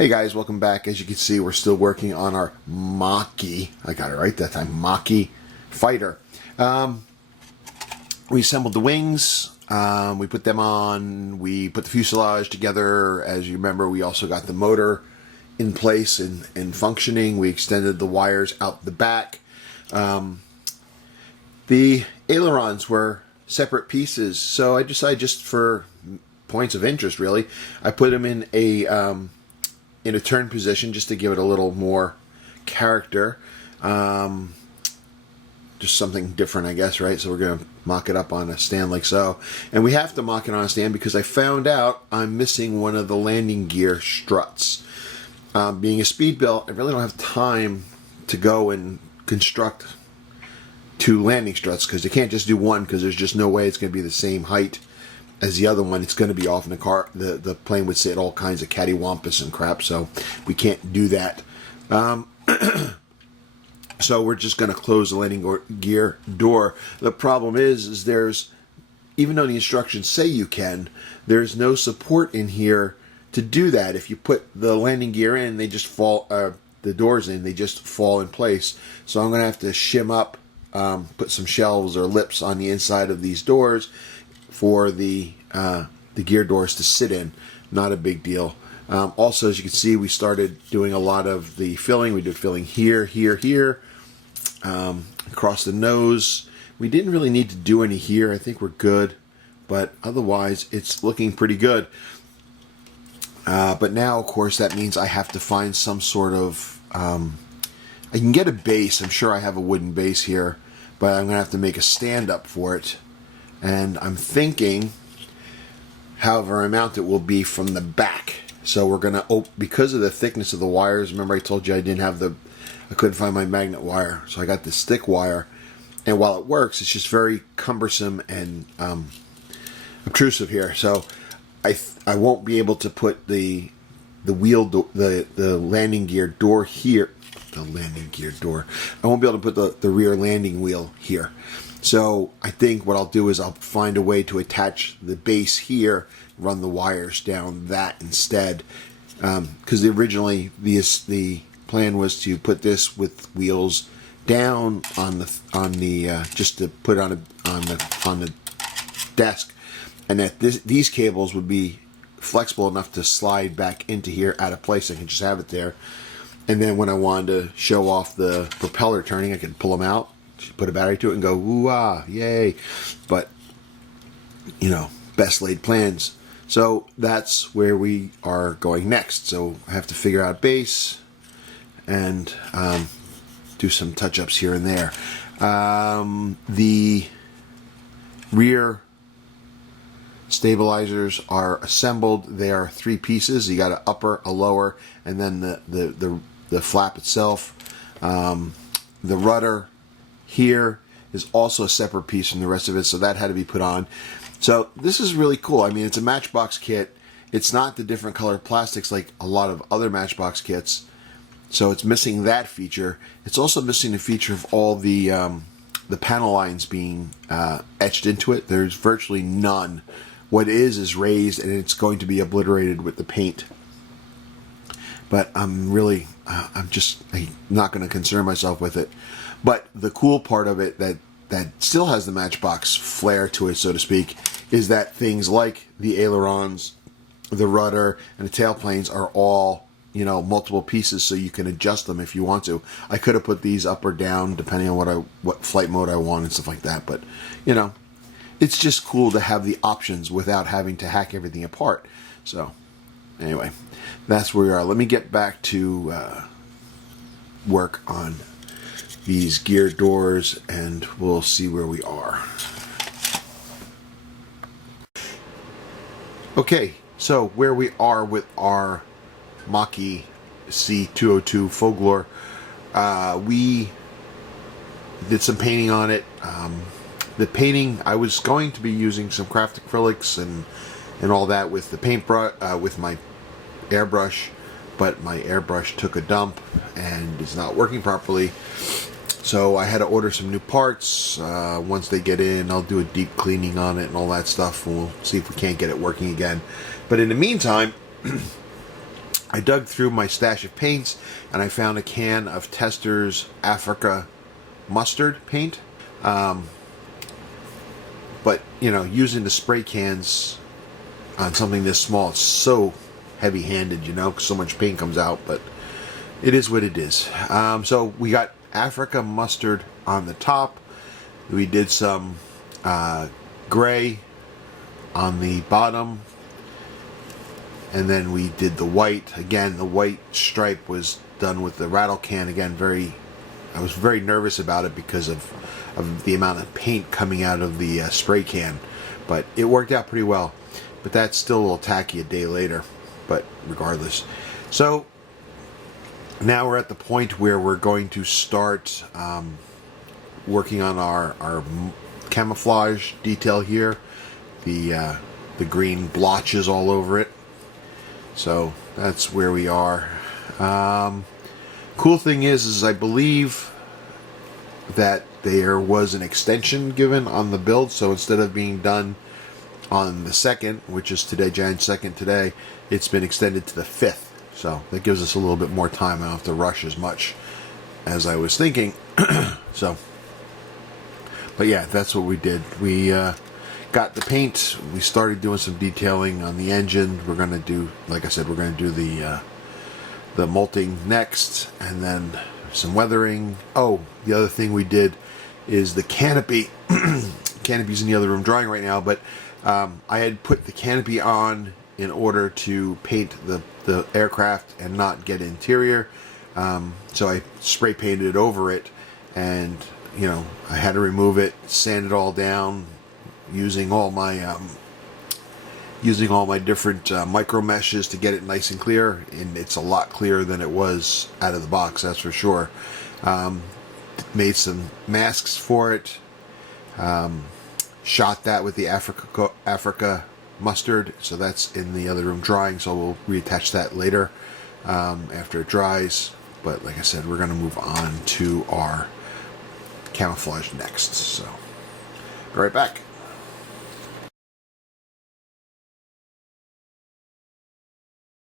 Hey guys, welcome back. As you can see, we're still working on our Macchi, I got it right that time, Macchi fighter. We assembled the wings, we put them on, we put the fuselage together. As you remember, we also got the motor in place and functioning. We extended the wires out the back. The ailerons were separate pieces, so I decided, just for points of interest really, I put them in a turn position just to give it a little more character. Just something different, I guess, right? So we're going to mock it up on a stand like so. And we have to mock it on a stand because I found out I'm missing one of the landing gear struts. Being a speed built, I really don't have time to go and construct two landing struts because you can't just do one, because there's just no way it's going to be the same height as the other one. It's going to be off in the car. The plane would sit all kinds of cattywampus and crap, so we can't do that. So we're just going to close the landing gear door. The problem is there's, even though the instructions say you can, there's no support in here to do that. If you put the landing gear in, they just fall, the doors in, they just fall in place. So I'm going to have to shim up, put some shelves or lips on the inside of these doors for the gear doors to sit in. Not a big deal. Also, as you can see, we started doing a lot of the filling. We did filling here, here, here, across the nose. We didn't really need to do any here. I think we're good, but otherwise it's looking pretty good. But now, of course, that means I have to find some sort of, I can get a base. I'm sure I have a wooden base here, but I'm going to have to make a stand up for it. And I'm thinking, however I mount it will be from the back. So we're going to, because of the thickness of the wires, remember I told you I couldn't find my magnet wire. So I got this thick wire. And while it works, it's just very cumbersome and obtrusive here. So I won't be able to put the landing gear door here. The landing gear door. I won't be able to put the rear landing wheel here. So I think what I'll do is I'll find a way to attach the base here, run the wires down that instead. Because originally the plan was to put this with wheels down on the just to put on the desk, and that these cables would be flexible enough to slide back into here out of place. I can just have it there, and then when I wanted to show off the propeller turning, I could pull them out, put a battery to it, and go woo-ah, yay. But you know, best laid plans. So that's where we are going next. So I have to figure out base and do some touch-ups here and there. The rear stabilizers are assembled. They are three pieces. You got an upper, a lower, and then the flap itself. The rudder here is also a separate piece from the rest of it, so that had to be put on. So this is really cool. I mean, it's a Matchbox kit. It's not the different colored plastics like a lot of other Matchbox kits, so it's missing that feature. It's also missing the feature of all the panel lines being etched into it. There's virtually none. What is raised, and it's going to be obliterated with the paint. But I'm just not going to concern myself with it. But the cool part of it that still has the Matchbox flair to it, so to speak, is that things like the ailerons, the rudder, and the tailplanes are all, you know, multiple pieces, so you can adjust them if you want to. I could have put these up or down depending on what flight mode I want and stuff like that. But you know, it's just cool to have the options without having to hack everything apart. So anyway, that's where we are. Let me get back to work on these gear doors, and we'll see where we are. Okay, so where we are with our Macchi C202 Folgore, we did some painting on it. The painting, I was going to be using some craft acrylics and all that with the paintbrush, with my airbrush, but my airbrush took a dump and is not working properly. So I had to order some new parts. Once they get in, I'll do a deep cleaning on it and all that stuff, and we'll see if we can't get it working again. But in the meantime, I dug through my stash of paints and I found a can of Tester's Africa mustard paint. But, you know, using the spray cans on something this small, it's so heavy-handed, you know, 'cause so much paint comes out, but it is what it is. So we got Africa mustard on the top. We did some gray on the bottom. And then we did the white. Again, the white stripe was done with the rattle can. Again, I was very nervous about it because of the amount of paint coming out of the spray can. But it worked out pretty well. But that's still a little tacky a day later. But regardless. So now we're at the point where we're going to start working on our camouflage detail here. The green blotches all over it. So that's where we are. Cool thing is I believe that there was an extension given on the build. So instead of being done on the 2nd, which is today, January 2nd today, it's been extended to the 5th. So that gives us a little bit more time. I don't have to rush as much as I was thinking. So, but yeah, that's what we did. We got the paint. We started doing some detailing on the engine. We're going to do, like I said, we're going to do the molting next, and then some weathering. Oh, the other thing we did is the canopy. Canopy's in the other room drying right now, but I had put the canopy on in order to paint the aircraft and not get interior. So I spray painted it over it, and you know, I had to remove it, sand it all down, using all my different micro meshes to get it nice and clear, and it's a lot clearer than it was out of the box, that's for sure. Made some masks for it, shot that with the Africa mustard, so that's in the other room drying, so we'll reattach that later after it dries. But like I said, we're going to move on to our camouflage next, so be right back.